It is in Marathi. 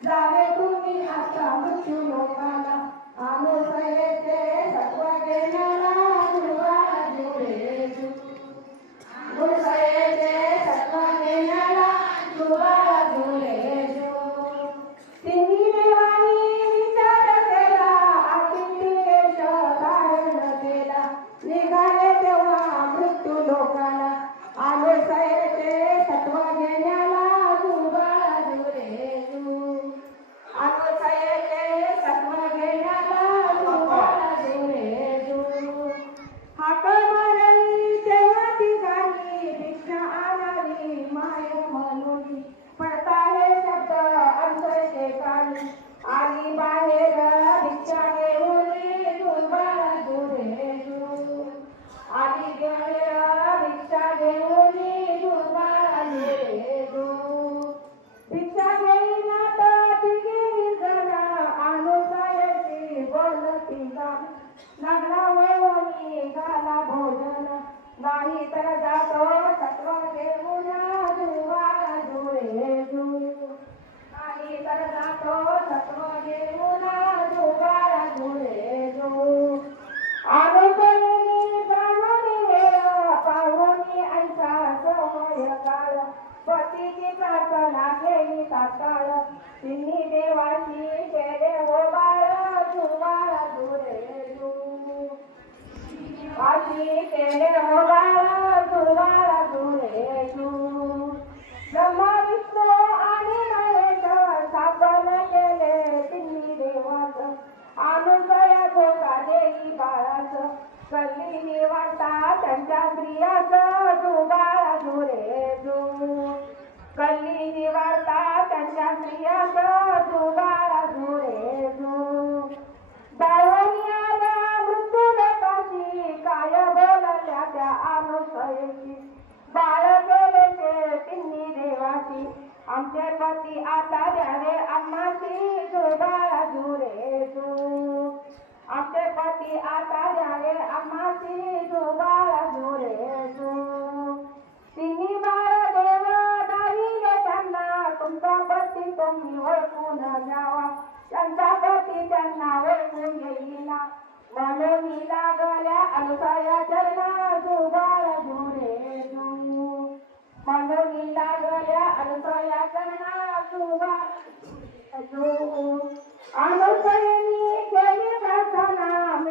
जावे तुम्ही आता मृत्यू लोकाला अनुसयेचे सत्व घेण्याला गुरुवाला जोडे अनुसयेचे सत्व घेण्याला गुरुवाला जोडे तिन्ही देवानी विचार केला अकिंती वेश धारण केला निघाले तेव्हा मृत्यू लोकाला अनुसयेचे सत्व घेण्याला गुरुवाला जोडे आली बाहेर भिक्षा घेऊन दुर्बाला जोडे आली बाहेर भिक्षा घेऊन दुर्बाला जोडे भिक्षा घेईना तर तिघी जण अनुसयाची बोलती लग्ना वळवणी घाला भोजन नाही तर जातो सत्व घेऊन दुर्बाला जोडे नाही तर जातो सत्व घेऊन दुर्बाला जोडे अनुसयनी जाणून वेळ पाहुणी ऐसा समय काळ पतीची प्रार्थना केली तात्काळ तिन्ही देवाची केले हो बाळ दुर्बाला जोडे अशी केले हो बाळ दुर्बाला जोडे ब्रह्मा विष्णू आणि महेश स्थापन केले तिन्ही देवाच अनुसया धोका देई बाळाच कल्ली वार्ता त्यांच्या स्त्रियाच दुर्बाला जोडे कल्ली वार्ता त्यांच्या स्त्रियाच दुर्बाला जोडे दावणी आल्या मृत्यू लोकांची काय बोलल्या त्या अनुसयेची बाळ गेले ते तिन्ही देवाची आमचे पती आता द्यावे आम्हाची दुर्बाला जोडे आमचे पती आता द्यावे आम्हाची दुर्बाला जोडे तिन्ही बाळ देव दाविले त्यांना तुमचा पती तुम्ही ओळखून घ्यावा त्यांचा पती त्यांना ओळखून येईना म्हणून लागल्या अनुसया चरणा दुर्बाला जोडे म्हणून लागल्या अनुसया चरणा दुर्बाला अनुसयनी केली प्रार्थना